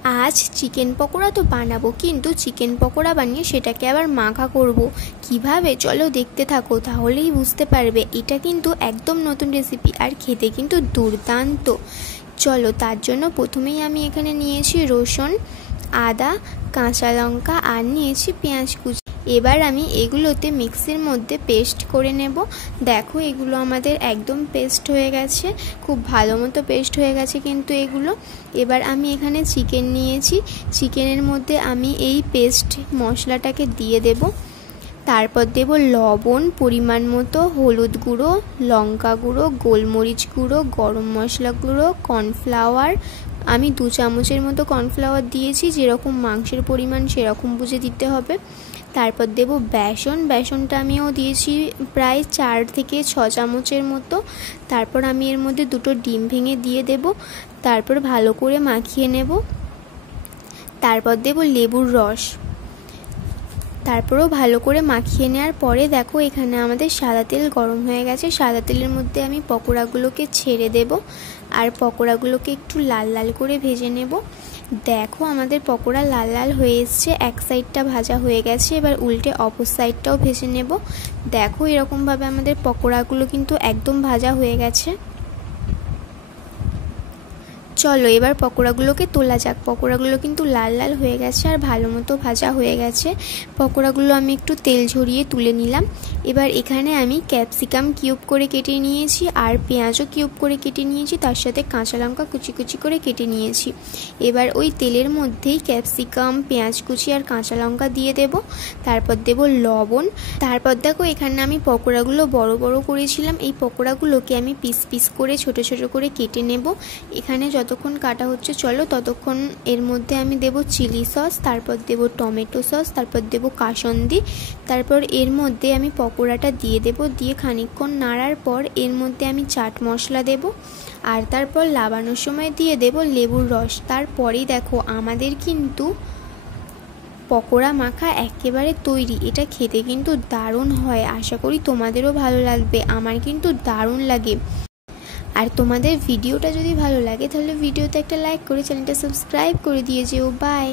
आज चिकेन पकोड़ा तो बानाबो किन्तु चिकेन पकोड़ा बानिয়ে সেটাকে আবার মাখা করব কিভাবে চলো দেখতে থাকো তাহলেই বুঝতে পারবে। এটা কিন্তু একদম নতুন রেসিপি আর খেতে কিন্তু দুর্দান্ত। চলো তার জন্য প্রথমেই আমি এখানে নিয়েছি রসুন, আদা, কাঁচা লঙ্কা আর নিয়েছি পেঁয়াজ কুচি। এবার আমি এগুলোতে মিক্সির মধ্যে পেস্ট করে নেব। দেখো এগুলো আমাদের একদম পেস্ট হয়ে গেছে, খুব ভালো মতো পেস্ট হয়ে গেছে কিন্তু এগুলো। এবার আমি এখানে চিকেন নিয়েছি, চিকেনের মধ্যে আমি এই পেস্ট মশলাটাকে দিয়ে দেব। তারপর দেব লবণ পরিমাণ মতো, হলুদ গুঁড়ো, লঙ্কা গুঁড়ো, গোলমরিচ গুঁড়ো, গরম মশলা গুঁড়ো, কর্নফ্লাওয়ার। আমি 2 চামচের মতো কর্নফ্লাওয়ার দিয়েছি, যেরকম মাংসের পরিমাণ সেরকম বুঝে দিতে হবে। তারপর দেব বেসন, বেসনটা আমিও দিয়েছি প্রায় 4 থেকে 6 চামচের মতো। তারপর আমি এর মধ্যে 2টো ডিম ভেঙে দিয়ে দেব। তারপর ভালো করে মাখিয়ে নেব। তারপর দেব লেবুর রস। তারপরেও ভালো করে মাখিয়ে নেওয়ার পরে দেখো এখানে আমাদের সাদা তেল গরম হয়ে গেছে। সাদা তেলের মধ্যে আমি পকোড়াগুলোকে ছেড়ে দেব আর পকোড়াগুলোকে একটু লাল লাল করে ভেজে নেব। দেখো আমাদের পকোড়া লাল লাল হয়ে এসছে, এক সাইডটা ভাজা হয়ে গেছে। এবার উল্টে অপর সাইডটাও ভেজে নেব। দেখো এরকমভাবে আমাদের পকোড়াগুলো কিন্তু একদম ভাজা হয়ে গেছে। চলো এবার পকোড়াগুলোকে তোলা যাক। পকোড়াগুলো কিন্তু লাল লাল হয়ে গেছে আর ভালো মতো ভাজা হয়ে গেছে। পকোড়াগুলো আমি একটু তেল ঝরিয়ে তুলে নিলাম। এবার এখানে আমি ক্যাপসিকাম কিউব করে কেটে নিয়েছি আর পেঁয়াজও কিউব করে কেটে নিয়েছি, তার সাথে কাঁচা লঙ্কা কুচি কুচি করে কেটে নিয়েছি। এবার ওই তেলের মধ্যেই ক্যাপসিকাম, পেঁয়াজ কুচি আর কাঁচা লঙ্কা দিয়ে দেব। তারপর দেব লবণ। তারপর দেখো এখানে আমি পকোড়াগুলো বড় বড় করেছিলাম, এই পকোড়াগুলোকে আমি পিস পিস করে ছোট ছোট করে কেটে নেব। এখানে যতক্ষণ কাটা হচ্ছে চলো ততক্ষণ এর মধ্যে আমি দেব চিলি সস, তারপর দেব টমেটো সস, তারপর দেব কাসন্দি। তারপর এর মধ্যে আমি পকোড়াটা দিয়ে দেব। দিয়ে খানিকক্ষণ নাড়ার পর এর মধ্যে আমি চাট মশলা দেব আর তারপর লাবানোর সময় দিয়ে দেব লেবুর রস। তারপরেই দেখো আমাদের কিন্তু পকোড়া মাখা একেবারে তৈরি। এটা খেতে কিন্তু দারুণ হয়, আশা করি তোমাদেরও ভালো লাগবে। আমার কিন্তু দারুণ লাগে। আর তোমাদের ভিডিওটা যদি ভালো লাগে তাহলে ভিডিওতে একটা লাইক করে চ্যানেলটা সাবস্ক্রাইব করে দিয়ে যেও। বাই।